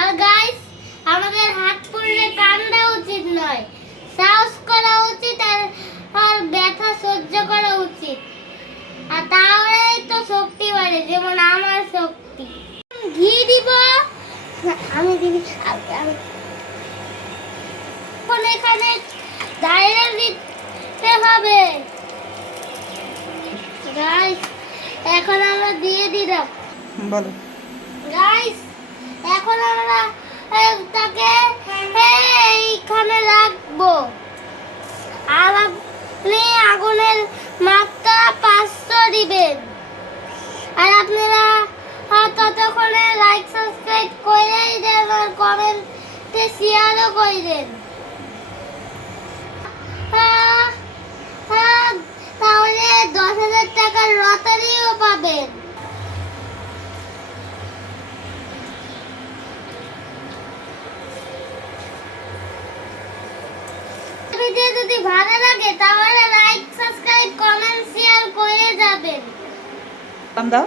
আর guys, আমাদের হাত পুড়লে কান্না উচিত নয়, সাহস করা উচিত আর ব্যথা সহ্য করা উচিত। আর তাহলেই তো শক্তি বাড়ে, যেমন আমার শক্তি। ঘি দিব, আমি দিবি। এখন এখানে দাঁড়িয়ে দিতে হবে গাইস। এখন আমরা দিয়ে দিলাম। বলো গাইস, এখন আমরা তাকে এইখানে রাখবো। আর আপনি আগুনের মাত্রা 500 দিবেন। আর আপনারা ততক্ষণে লাইক সাবস্ক্রাইব করেই দেন আর কমেন্টে শেয়ারও করে দেন। তাহলে 10,000 টাকার লটারিও পাবেন। ভিডিও যদি ভালো লাগে তাহলে লাইক সাবস্ক্রাইব কমেন্ট শেয়ার করে যাবেন। দাও।